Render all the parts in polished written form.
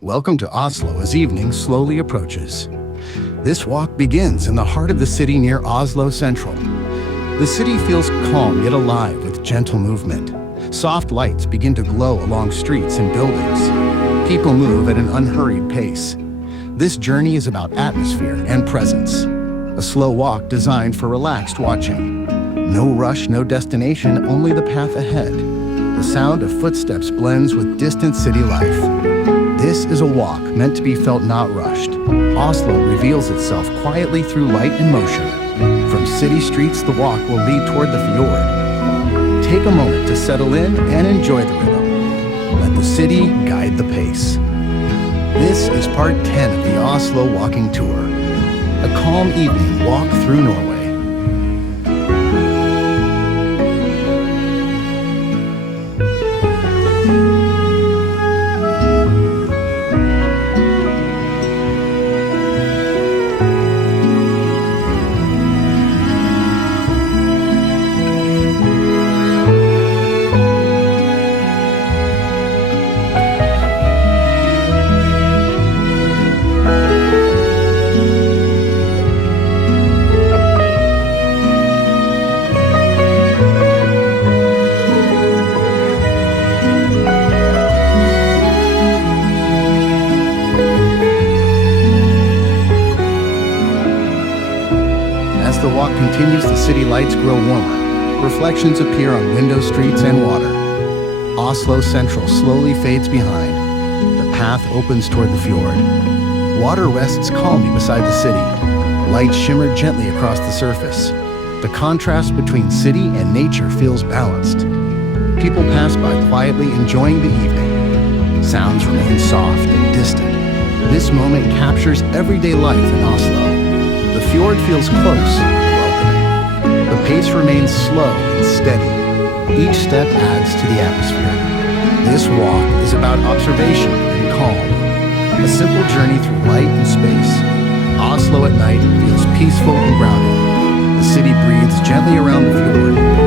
Welcome to Oslo as evening slowly approaches. This walk begins in the heart of the city near Oslo Central. The city feels calm yet alive with gentle movement. Soft lights begin to glow along streets and buildings. People move at an unhurried pace. This journey is about atmosphere and presence. A slow walk designed for relaxed watching. No rush, no destination, only the path ahead. The sound of footsteps blends with distant city life. This is a walk meant to be felt, not rushed. Oslo reveals itself quietly through light and motion. From city streets, the walk will lead toward the fjord. Take a moment to settle in and enjoy the rhythm. Let the city guide the pace. This is part 10 of the Oslo walking tour. A calm evening walk through Norway. As the walk continues, the city lights grow warmer. Reflections appear on window streets and water. Oslo Central slowly fades behind. The path opens toward the fjord. Water rests calmly beside the city. Lights shimmer gently across the surface. The contrast between city and nature feels balanced. People pass by quietly, enjoying the evening. Sounds remain soft and distant. This moment captures everyday life in Oslo. The fjord feels close and welcoming. The pace remains slow and steady. Each step adds to the atmosphere. This walk is about observation and calm. A simple journey through light and space. Oslo at night feels peaceful and grounded. The city breathes gently around the fjord.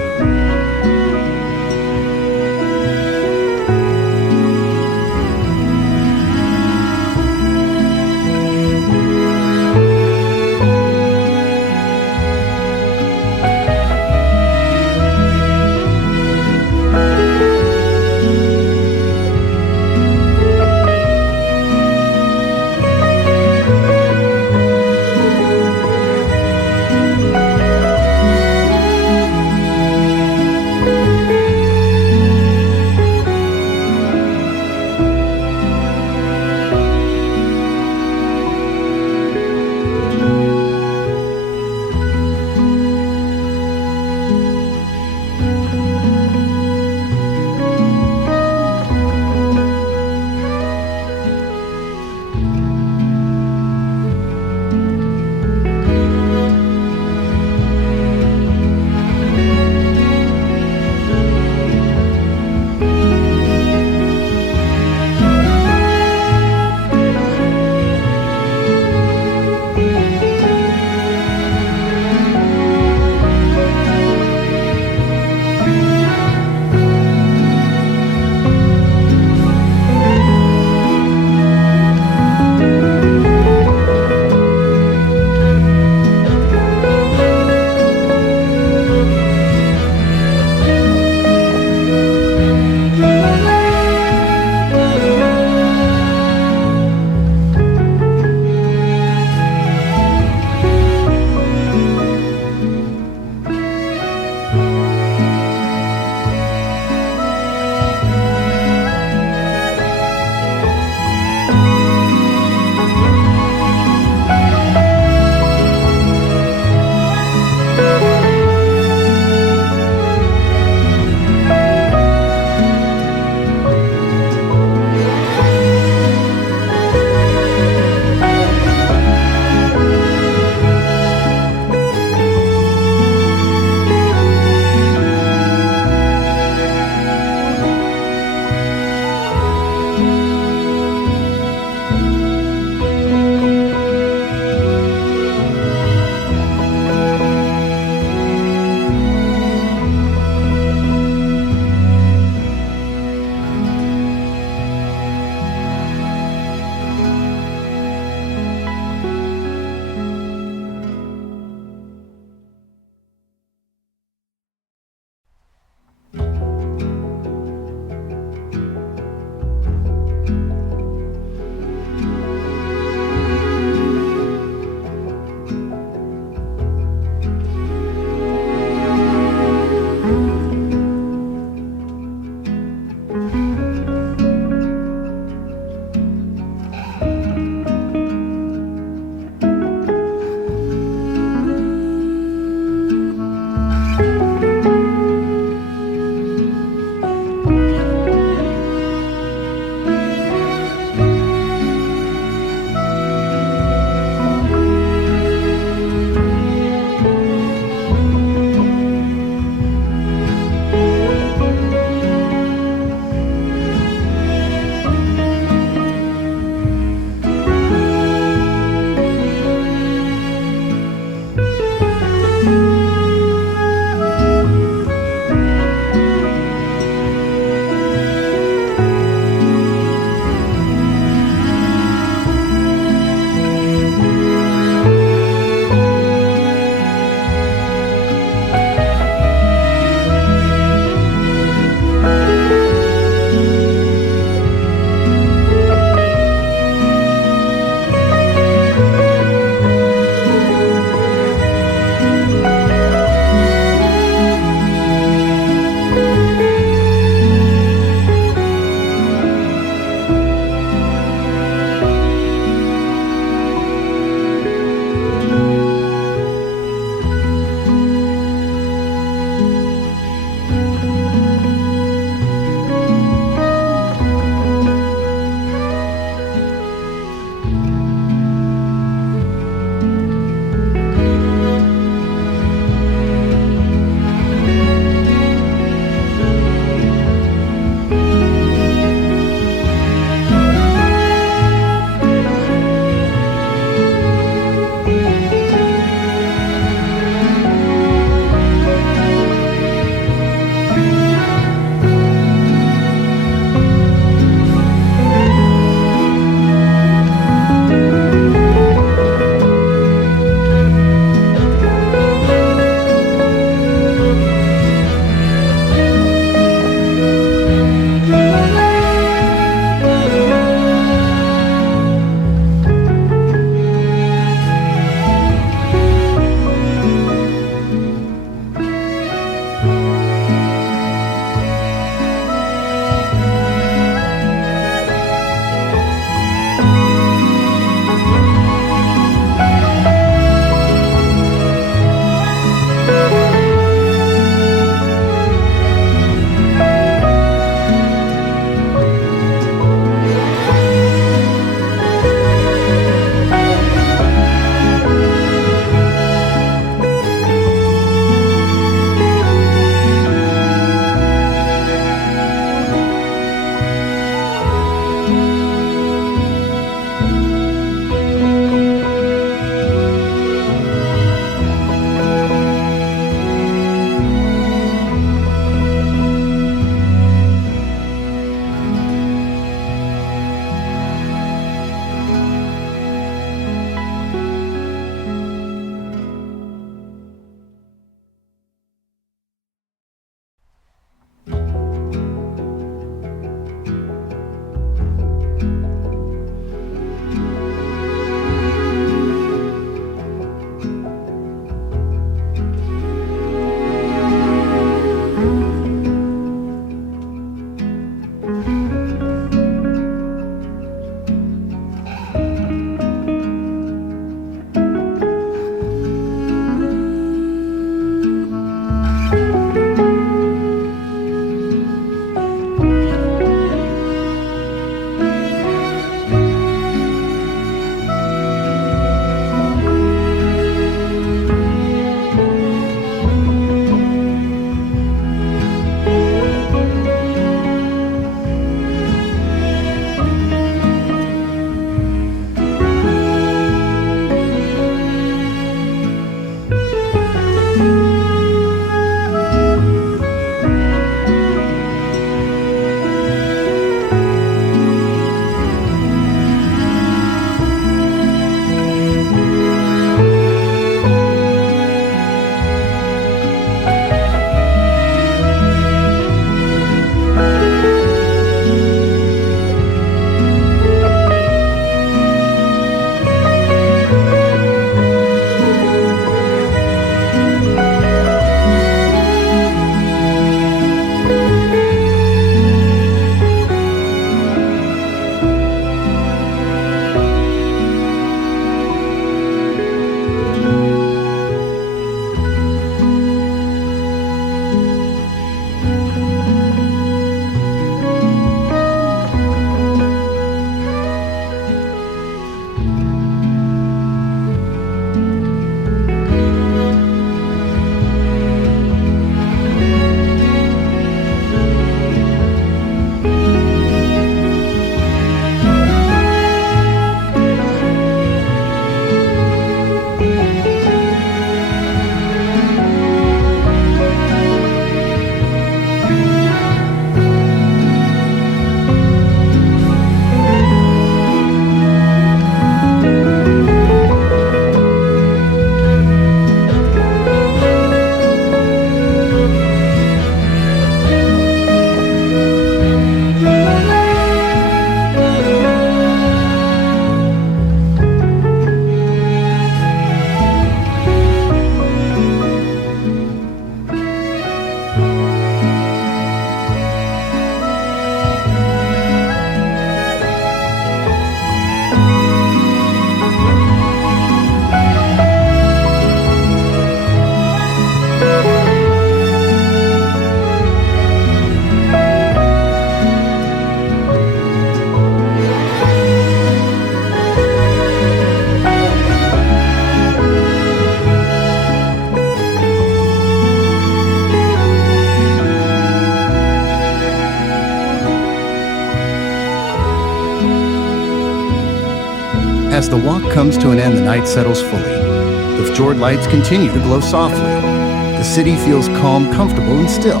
As the walk comes to an end, the night settles fully. The fjord lights continue to glow softly. The city feels calm, comfortable, and still.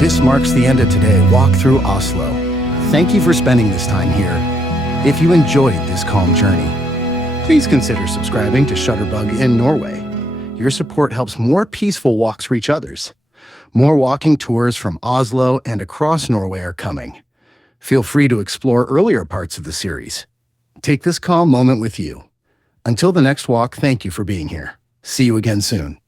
This marks the end of today's walk through Oslo. Thank you for spending this time here. If you enjoyed this calm journey, please consider subscribing to ShutterbuginNorway. Your support helps more peaceful walks reach others. More walking tours from Oslo and across Norway are coming. Feel free to explore earlier parts of the series. Take this calm moment with you. Until the next walk, thank you for being here. See you again soon.